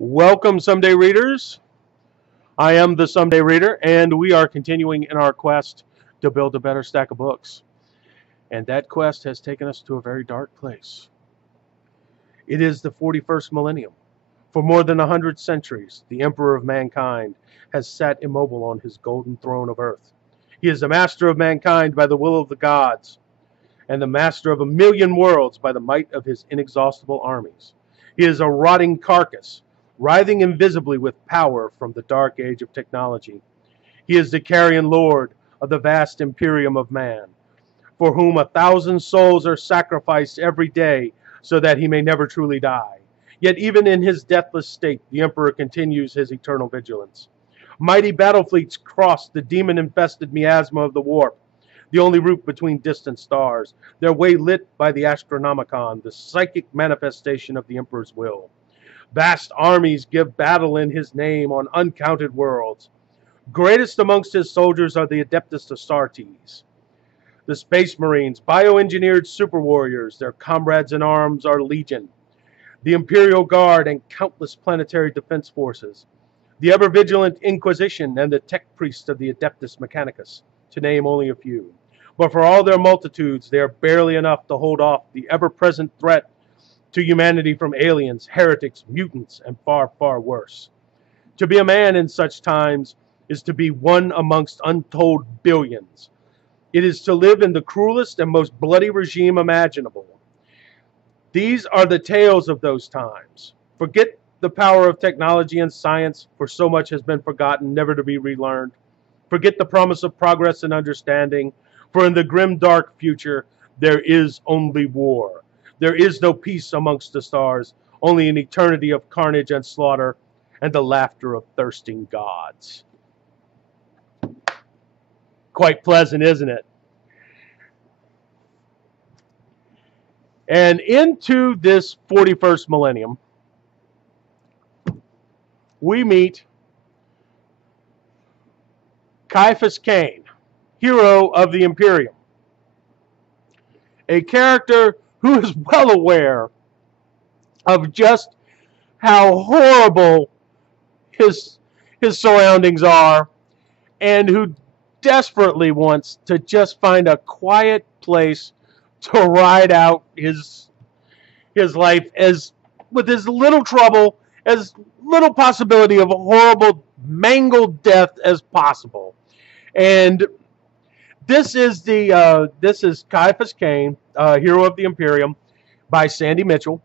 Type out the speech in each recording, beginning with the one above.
Welcome, Someday Readers. I am the Someday Reader, and we are continuing in our quest to build a better stack of books. And that quest has taken us to a very dark place. It is the 41st millennium. For more than 100 centuries, the Emperor of mankind has sat immobile on his golden throne of earth. He is the master of mankind by the will of the gods, and the master of 1,000,000 worlds by the might of his inexhaustible armies. He is a rotting carcass, writhing invisibly with power from the dark age of technology. He is the carrion lord of the vast Imperium of man, for whom 1,000 souls are sacrificed every day so that he may never truly die. Yet even in his deathless state, the Emperor continues his eternal vigilance. Mighty battle fleets cross the demon-infested miasma of the warp, the only route between distant stars, their way lit by the Astronomicon, the psychic manifestation of the Emperor's will. Vast armies give battle in his name on uncounted worlds. Greatest amongst his soldiers are the Adeptus Astartes, the Space Marines, bioengineered super warriors. Their comrades in arms are legion. The Imperial Guard and countless planetary defense forces. The ever-vigilant Inquisition and the tech priests of the Adeptus Mechanicus, to name only a few. But for all their multitudes, they are barely enough to hold off the ever-present threat to humanity from aliens, heretics, mutants, and far, far worse. To be a man in such times is to be one amongst untold billions. It is to live in the cruelest and most bloody regime imaginable. These are the tales of those times. Forget the power of technology and science, for so much has been forgotten, never to be relearned. Forget the promise of progress and understanding, for in the grim dark future there is only war. There is no peace amongst the stars, only an eternity of carnage and slaughter, and the laughter of thirsting gods. Quite pleasant, isn't it? And into this 41st millennium, we meet Ciaphas Caine, hero of the Imperium, a character who is well aware of just how horrible his surroundings are, and who desperately wants to just find a quiet place to ride out his life as with as little trouble, as little possibility of a horrible mangled death as possible. And this is Ciaphas Caine, Hero of the Imperium, by Sandy Mitchell.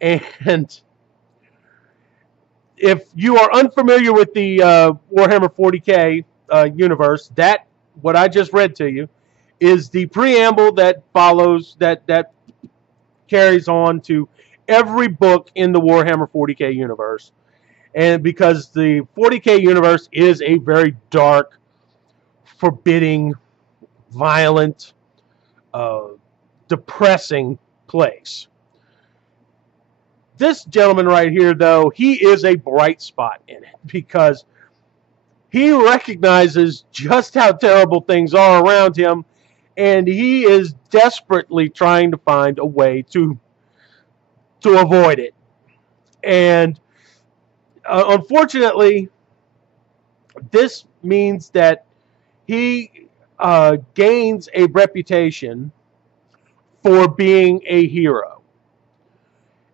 And if you are unfamiliar with the Warhammer 40K universe, that what I just read to you is the preamble that follows, that carries on to every book in the Warhammer 40K universe. And because the 40K universe is a very dark, forbidding, violent, depressing place. This gentleman right here, though, he is a bright spot in it, because he recognizes just how terrible things are around him, and he is desperately trying to find a way to avoid it. And unfortunately, this means that he gains a reputation for being a hero.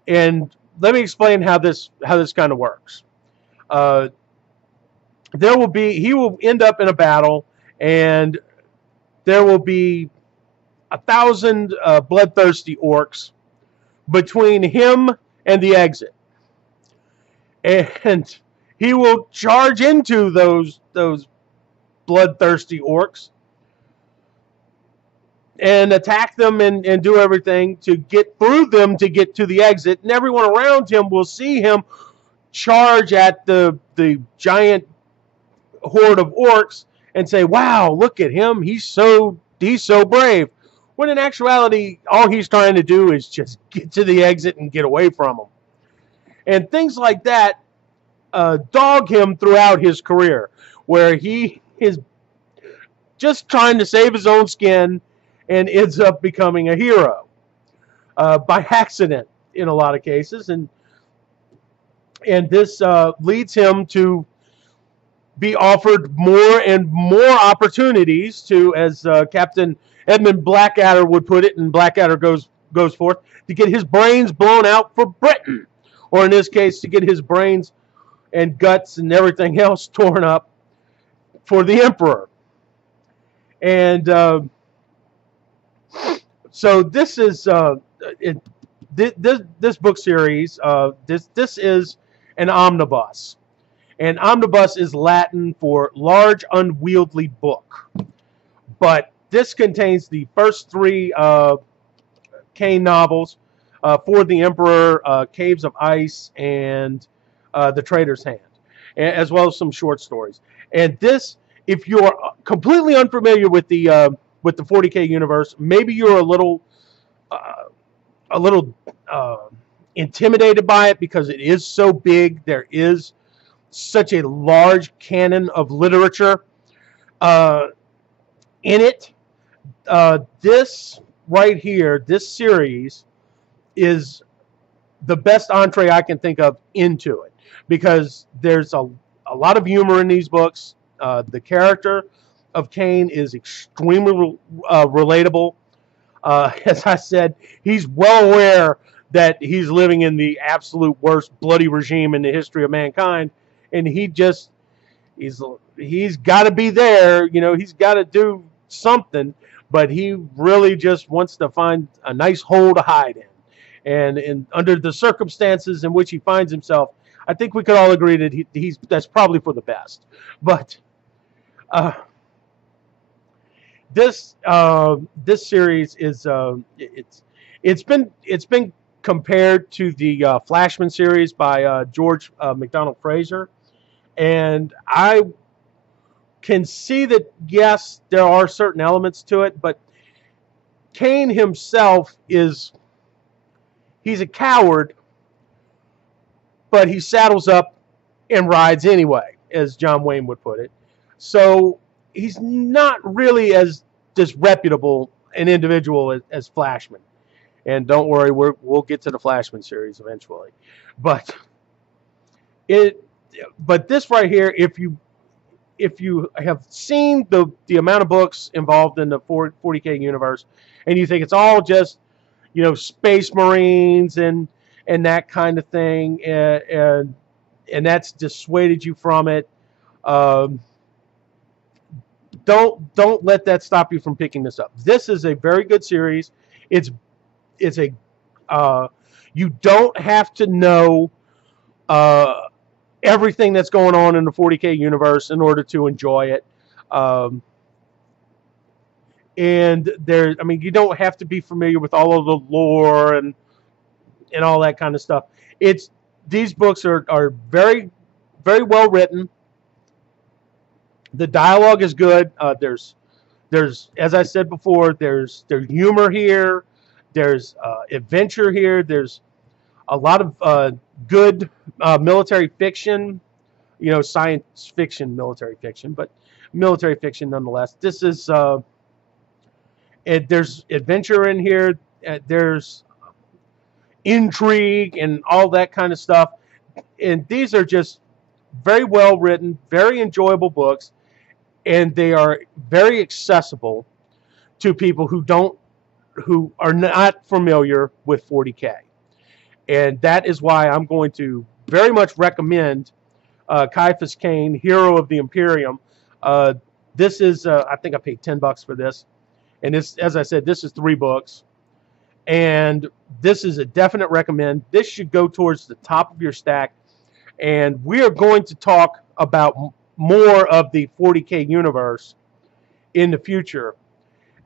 And let me explain how this kind of works. He will end up in a battle, and there will be 1,000 bloodthirsty orcs between him and the exit, and he will charge into those bloodthirsty orcs and attack them and do everything to get through them to get to the exit. And everyone around him will see him charge at the giant horde of orcs and say, "Wow, look at him! He's so brave." When in actuality, all he's trying to do is just get to the exit and get away from them. And things like that dog him throughout his career, where he is just trying to save his own skin and ends up becoming a hero by accident in a lot of cases. And And this leads him to be offered more and more opportunities to, as Captain Edmund Blackadder would put it, and Blackadder goes forth, to get his brains blown out for Britain, or in this case, to get his brains and guts and everything else torn up for the Emperor. And so this is this book series. This is an omnibus. And omnibus is Latin for large, unwieldy book. But this contains the first three Caine novels, For the Emperor, Caves of Ice, and The Traitor's Hand, as well as some short stories. And this, if you're completely unfamiliar with the 40K universe, maybe you're a little intimidated by it because it is so big. There is such a large canon of literature in it. This right here, this series, is the best entree I can think of into it, because there's a lot of humor in these books. The character of Caine is extremely relatable. As I said, he's well aware that he's living in the absolute worst bloody regime in the history of mankind, and he's got to be there. You know, he's got to do something, but he really just wants to find a nice hole to hide in. And under the circumstances in which he finds himself, I think we could all agree that that's probably for the best. But this series is it's been compared to the Flashman series by George MacDonald Fraser, and I can see that, yes, there are certain elements to it, but Caine himself he's a coward, but he saddles up and rides anyway, as John Wayne would put it. So he's not really as disreputable an individual as Flashman. And don't worry, we'll get to the Flashman series eventually. But this right here, if you have seen the amount of books involved in the 40K universe, and you think it's all just, you know, Space Marines and that kind of thing, and that's dissuaded you from it, don't let that stop you from picking this up. This is a very good series. It's a you don't have to know everything that's going on in the 40K universe in order to enjoy it. And you don't have to be familiar with all of the lore and all that kind of stuff. These books are very, very well written. The dialogue is good. There's as I said before, there's humor here. There's adventure here. There's a lot of good military fiction, you know, science fiction, military fiction, but military fiction nonetheless. This is there's adventure in here. There's intrigue and all that kind of stuff. And these are just very well written, very enjoyable books, and they are very accessible to people who are not familiar with 40K. And that is why I'm going to very much recommend Ciaphas Caine, Hero of the Imperium. This is, I think I paid $10 for this. And this, as I said, this is 3 books. And this is a definite recommend. This should go towards the top of your stack. And we are going to talk about more of the 40K universe in the future.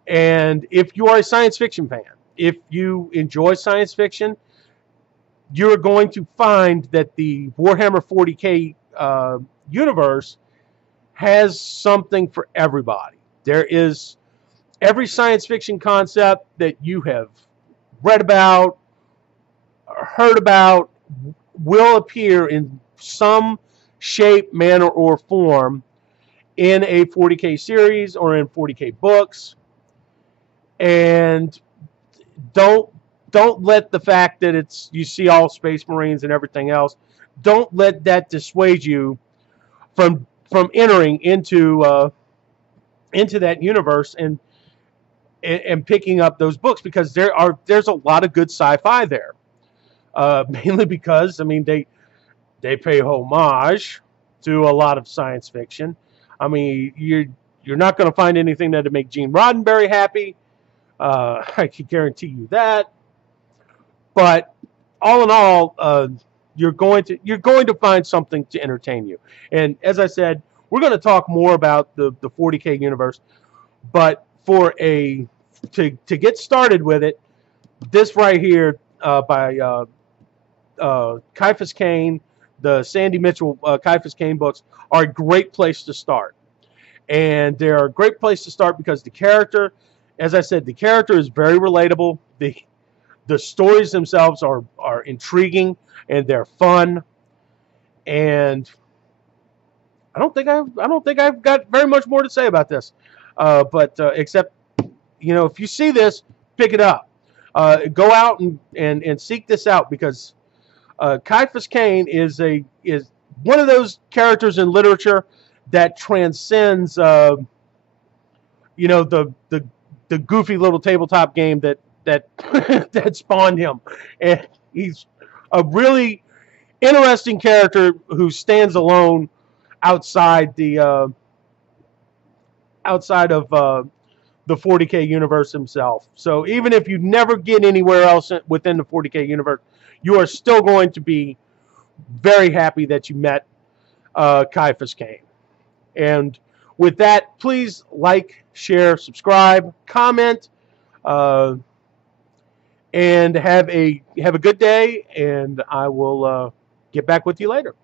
And if you are a science fiction fan, if you enjoy science fiction, you're going to find that the Warhammer 40K universe has something for everybody. There is every science fiction concept that you have read about, heard about, will appear in some shape, manner, or form in a 40K series or in 40K books. And don't don't let the fact that you see all Space Marines and everything else, don't let that dissuade you from entering into that universe and picking up those books, because there's a lot of good sci-fi there. Mainly because, I mean, they pay homage to a lot of science fiction. I mean, you're not going to find anything that'd make Gene Roddenberry happy. I can guarantee you that. But all in all, you're going to find something to entertain you. And as I said, we're going to talk more about the 40K universe. But to get started with it, this right here by Ciaphas Caine, the Sandy Mitchell Ciaphas Caine books are a great place to start. And they're a great place to start because the character, as I said, the character is very relatable. The stories themselves are intriguing and they're fun. And I don't think I've got very much more to say about this. But except, if you see this, pick it up. Go out and seek this out, because Ciaphas Caine is one of those characters in literature that transcends, the goofy little tabletop game that that spawned him, and he's a really interesting character who stands alone outside of the 40K universe himself. So even if you never get anywhere else within the 40K universe, you are still going to be very happy that you met Ciaphas Caine. And with that, please like, share, subscribe, comment, and have a good day. And I will get back with you later.